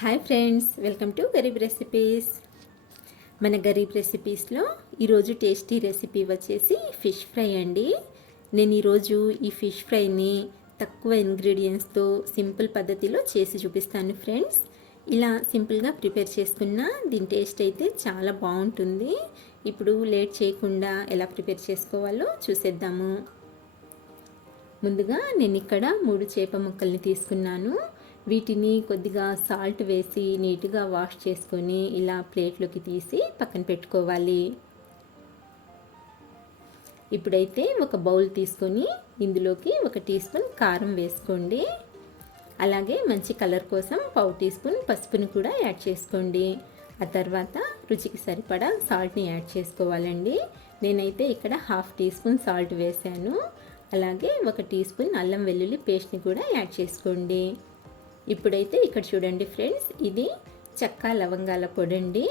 Hi friends, welcome to Garib recipes. మన గరీబ్ రెసిపీస్లో ఈరోజు tasty recipe వచ్చేసి ఫిష్ ఫ్రై అండి. నేను ఈరోజు ఈ ఫిష్ ఫ్రైని తక్కువ ఇంగ్రీడియంట్స్తో సింపుల్ పద్ధతిలో చేసి చూపిస్తాను ఫ్రెండ్స్. ఇలా సింపుల్గా ప్రిపేర్ చేసుకున్న దీని టేస్ట్ అయితే చాలా బాగుంటుంది. ఇప్పుడు లేట్ చేయకుండా ఎలా ప్రిపేర్ చేసుకోవాలో చూసేద్దాము. ముందుగా నేను ఇక్కడ 3 చేప ముక్కల్ని తీసుకున్నాను. వీటిని కొద్దిగా సాల్ట్ వేసి నీట్గా వాష్ చేసుకొని ఇలా ప్లేట్లోకి తీసి పక్కన పెట్టుకోవాలి. ఇప్పుడైతే ఒక బౌల్ తీసుకొని ఇందులోకి 1 టీ స్పూన్ కారం వేసుకోండి. అలాగే మంచి కలర్ కోసం 1/2 టీ స్పూన్ పసుపుని కూడా యాడ్ చేసుకోండి. ఆ తర్వాత రుచికి సరిపడా సాల్ట్ని యాడ్ చేసుకోవాలండి. నేనైతే ఇక్కడ 1/2 టీ స్పూన్ సాల్ట్ వేసాను. అలాగే 1 టీ స్పూన్ అల్లం వెల్లుల్లి పేస్ట్ని కూడా యాడ్ చేసుకోండి. ఇప్పుడైతే ఇక్కడ చూడండి ఫ్రెండ్స్, ఇది చెక్క లవంగాల పొడి అండి.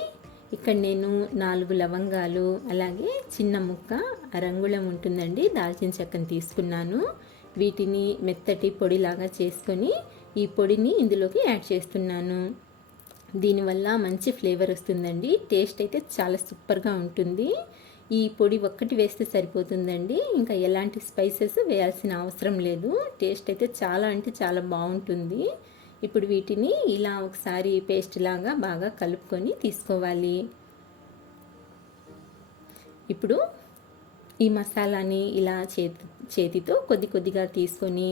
ఇక్కడ నేను 4 లవంగాలు, అలాగే చిన్న ముక్క అరంగుళం ఉంటుందండి దాల్చిన చెక్కను తీసుకున్నాను. వీటిని మెత్తటి పొడిలాగా చేసుకొని ఈ పొడిని ఇందులోకి యాడ్ చేస్తున్నాను. దీనివల్ల మంచి ఫ్లేవర్ వస్తుందండి. టేస్ట్ అయితే చాలా సూపర్గా ఉంటుంది. ఈ పొడి ఒక్కటి వేస్తే సరిపోతుందండి. ఇంకా ఎలాంటి స్పైసెస్ వేయాల్సిన అవసరం లేదు. టేస్ట్ అయితే చాలా అంటే చాలా బాగుంటుంది. ఇప్పుడు వీటిని ఇలా ఒకసారి పేస్ట్ లాగా బాగా కలుపుకొని తీసుకోవాలి. ఇప్పుడు ఈ మసాలాని ఇలా చేతితో కొద్దిగా తీసుకొని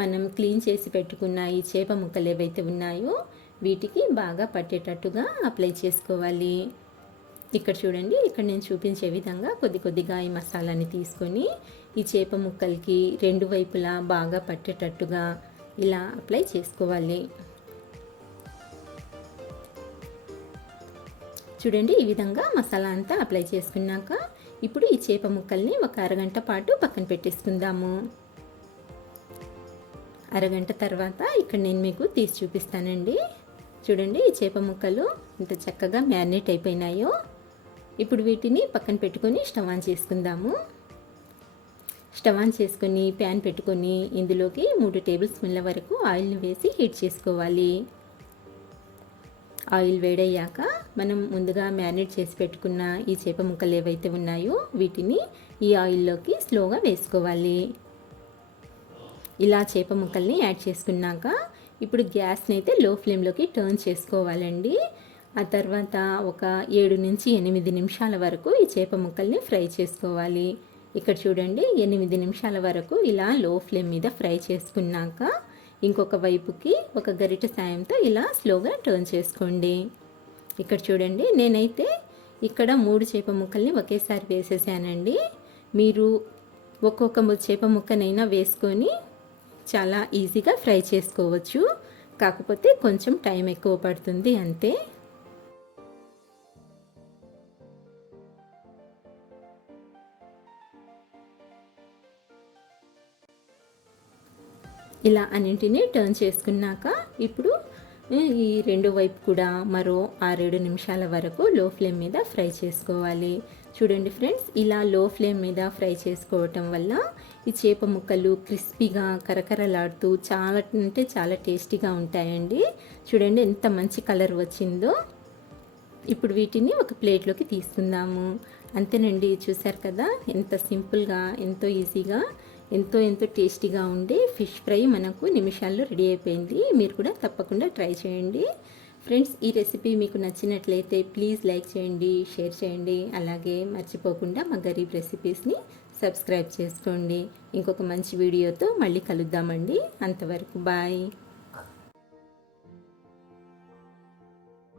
మనం క్లీన్ చేసి పెట్టుకున్న ఈ చేప ముక్కలు ఏవైతే ఉన్నాయో వీటికి బాగా పట్టేటట్టుగా అప్లై చేసుకోవాలి. ఇక్కడ చూడండి, ఇక్కడ నేను చూపించే విధంగా కొద్దిగా ఈ మసాలాని తీసుకొని ఈ చేప ముక్కలకి 2 వైపులా బాగా పట్టేటట్టుగా ఇలా అప్లై చేసుకోవాలి. చూడండి, ఈ విధంగా మసాలా అంతా అప్లై చేసుకున్నాక ఇప్పుడు ఈ చేప ముక్కల్ని ఒక అరగంట పాటు పక్కన పెట్టేసుకుందాము. అరగంట తర్వాత ఇక్కడ నేను మీకు తీసి చూపిస్తానండి. చూడండి, ఈ చేప ముక్కలు ఇంత చక్కగా మ్యారినేట్ అయిపోయినాయో. ఇప్పుడు వీటిని పక్కన పెట్టుకొని స్టవ్ ఆన్ చేసుకుందాము. స్టవ్ ఆన్ చేసుకొని ప్యాన్ పెట్టుకొని ఇందులోకి 3 టేబుల్ స్పూన్ల వరకు ఆయిల్ని వేసి హీట్ చేసుకోవాలి. ఆయిల్ వేడయ్యాక మనం ముందుగా మ్యారినేట్ చేసి పెట్టుకున్న ఈ చేప ముక్కలు ఏవైతే ఉన్నాయో వీటిని ఈ ఆయిల్లోకి స్లోగా వేసుకోవాలి. ఇలా చేప ముక్కల్ని యాడ్ చేసుకున్నాక ఇప్పుడు గ్యాస్ని అయితే లో ఫ్లేమ్లోకి టర్న్ చేసుకోవాలండి. ఆ తర్వాత ఒక 7 నుంచి 8 నిమిషాల వరకు ఈ చేప ముక్కల్ని ఫ్రై చేసుకోవాలి. ఇక్కడ చూడండి, 8 నిమిషాల వరకు ఇలా లో ఫ్లేమ్ మీద ఫ్రై చేసుకున్నాక ఇంకొక వైపుకి ఒక గరిటె సాయంతో ఇలా స్లోగా టర్న్ చేసుకోండి. ఇక్కడ చూడండి, నేనైతే ఇక్కడ 3 చేప ముక్కల్ని ఒకేసారి వేసేసానండి. మీరు ఒక్కొక్క చేప ముక్కనైనా వేసుకొని చాలా ఈజీగా ఫ్రై చేసుకోవచ్చు. కాకపోతే కొంచెం టైం ఎక్కువ పడుతుంది అంతే. ఇలా అన్నింటినీ టర్న్ చేసుకున్నాక ఇప్పుడు ఈ 2 వైపు కూడా మరో 6-7 నిమిషాల వరకు లో ఫ్లేమ్ మీద ఫ్రై చేసుకోవాలి. చూడండి ఫ్రెండ్స్, ఇలా లో ఫ్లేమ్ మీద ఫ్రై చేసుకోవటం వల్ల ఈ చేప ముక్కలు క్రిస్పీగా కరకరలాడుతూ చాలా అంటే చాలా టేస్టీగా ఉంటాయండి. చూడండి ఎంత మంచి కలర్ వచ్చిందో. ఇప్పుడు వీటిని ఒక ప్లేట్లోకి తీసుకుందాము. అంతేనండి, చూసారు కదా ఎంత సింపుల్గా, ఎంతో ఈజీగా, ఎంతో టేస్టీగా ఉండే ఫిష్ ఫ్రై మనకు నిమిషాల్లో రెడీ అయిపోయింది. మీరు కూడా తప్పకుండా ట్రై చేయండి ఫ్రెండ్స్. ఈ రెసిపీ మీకు నచ్చినట్లయితే ప్లీజ్ లైక్ చేయండి, షేర్ చేయండి. అలాగే మర్చిపోకుండా మా గరీబ్ రెసిపీస్ని సబ్స్క్రైబ్ చేసుకోండి. ఇంకొక మంచి వీడియోతో మళ్ళీ కలుద్దామండి. అంతవరకు బాయ్.